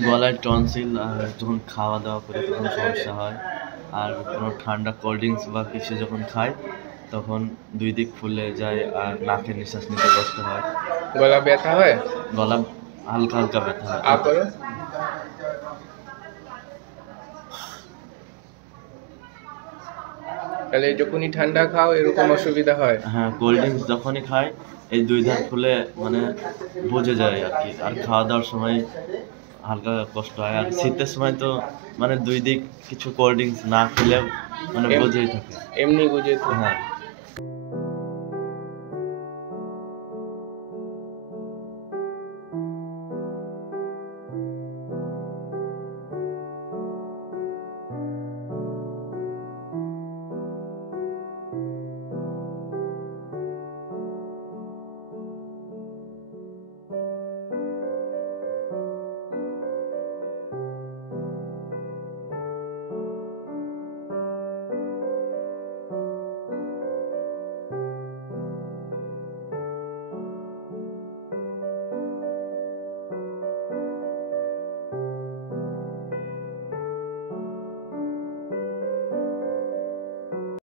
গলায় টনসিল আর যখন খাওয়া দাওয়া করি তখন সমস্যা হয়। আর কোনো ঠান্ডা কোল্ড ড্রিঙ্কস বা কিছু যখন খাই তখন দুই দিক ফুলে যায় আর নাকে নিঃশ্বাস নিতে কষ্ট হয়। গলা ব্যথা হয়? গলা হালকা হালকা ব্যথা হয়। তারপরে তাহলে যখনই ঠান্ডা খাও এরকম অসুবিধা হয়? হ্যাঁ, কোল্ড ড্রিঙ্কস যখনই খাই এই দুই ধার ফুলে মানে বুঝে যায় আর কি। আর খাওয়া দাওয়ার সময় হালকা কষ্ট হয়। আর শীতের সময় তো মানে দুই দিক কিছু কোল্ড ড্রিঙ্কস না খেলেও মানে বুঝেই থাকে। এমনি বুঝে। হ্যাঁ।